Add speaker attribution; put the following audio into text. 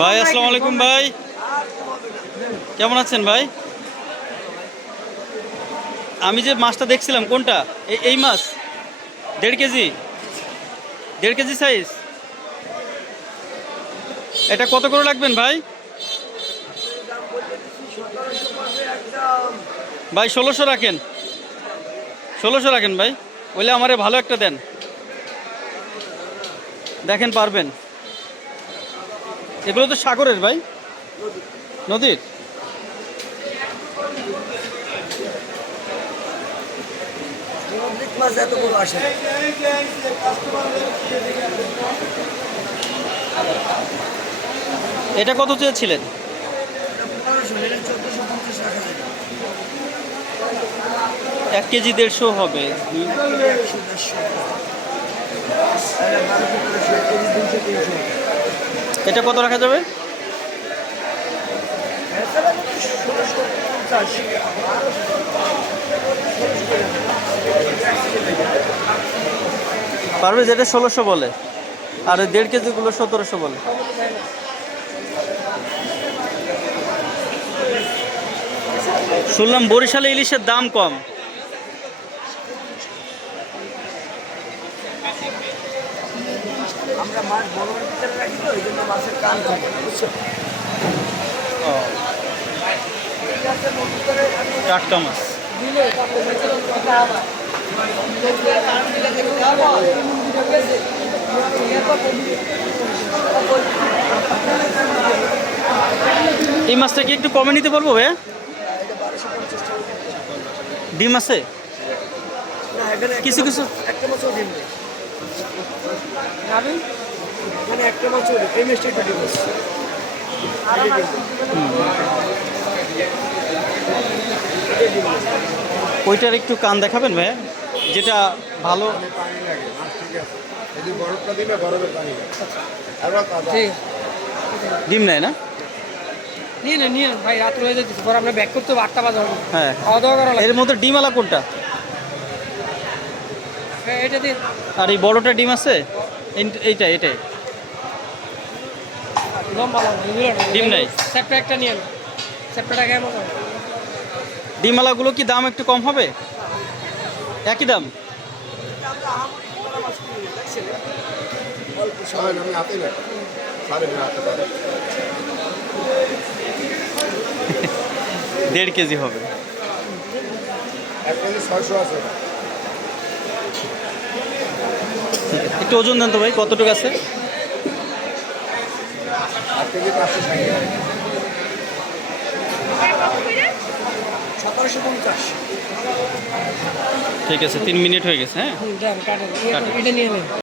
Speaker 1: ভাই, আসসালামু আলাইকুম ভাই। কেমন আছেন ভাই? আমি যে মাছটা দেখছিলাম, কোনটা? এই এই মাছ। দেড় কেজি। দেড় কেজি সাইজ এটা কত করে লাগবেন ভাই? ভাই, ষোলোশো রাখেন। ষোলোশো রাখেন ভাই। বলে আমারে ভালো একটা দেন। দেখেন, পারবেন। এগুলো তো সাগরের ভাই। নদীর। এটা কত চেয়েছিলেন? এক কেজি দেড়শো হবে।
Speaker 2: দেড়শো। এটা
Speaker 1: কত রাখা যাবে? পারবে যেটা ষোলোশো বলে। আর দেড় কেজিগুলো সতেরোশো বলে। শুনলাম বরিশালে ইলিশের দাম কম।
Speaker 2: আমরা মাছ ভিতরে রাখি তো ওই জন্য মাছের কান থাকে বুঝছ
Speaker 1: টাটকা মাছ। এই মাছটা কি একটু কমে নিতে পারব ভাইয়া? ডিম আছে? কিছু কিছু-
Speaker 2: একটা মাছও ডিম নেই। এখানে একটা এই মাছটা।
Speaker 1: ওইটার একটু কান দেখাবেন ভাইয়া যেটা ভালো।
Speaker 3: ঠিক
Speaker 1: ডিম নেয় না?
Speaker 4: নিয়ে নেন নিয়ে ভাই রাত্র হয়ে যাচ্ছে পরে আমরা ব্যাক করতে হবে আটটা বাজে হবে।
Speaker 1: হ্যাঁ।
Speaker 4: খাওয়া দাওয়া করা
Speaker 1: এর মধ্যে ডিম আলা কোনটা? আর এই বড়টা ডিম আছে? এই- এইটা এটাই। ডিম নাই?
Speaker 4: একটা নিয়ে নেন স্যাপটা কেমন হবে?
Speaker 1: ডিম আলাগুলো কি দাম একটু কম হবে? একই দাম?
Speaker 3: অল্প সময় আমি হাতে না সাড়ে না হাতে পারে
Speaker 1: দেড় কেজি হবে
Speaker 3: ছয়শো আছে
Speaker 1: ঠিক আছে একটু ওজন দেন তো ভাই কতটুকু আছে? ঠিক আছে তিন মিনিট হয়ে গেছে হ্যাঁ?